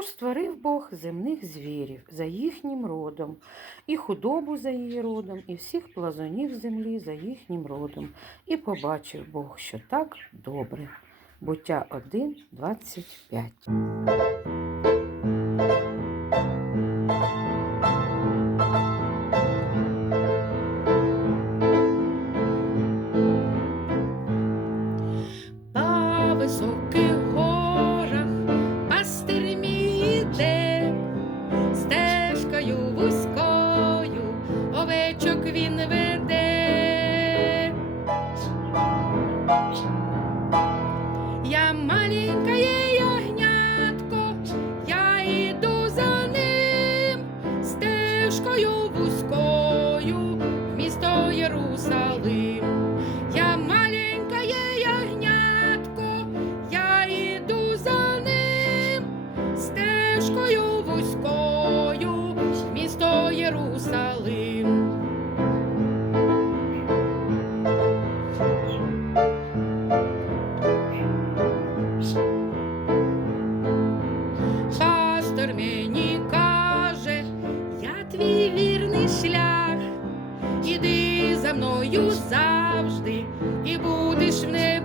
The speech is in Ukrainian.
Тож створив Бог земних звірів за їхнім родом, і худобу за її родом, і всіх плазунів землі за їхнім родом. І побачив Бог, що так добре. Буття 1:25. По високих горах пастир мій іде, стежкою вузькою овечок він веде. Я маленькое ягнятко, я іду за ним, стежкою вузькою в місто Єрусалим. Я маленькое ягнятко, я іду за ним, стежкою вузькою в місто Єрусалим. Пастор мені каже, я твій вірний шлях, іди за мною завжди, і будеш в небі.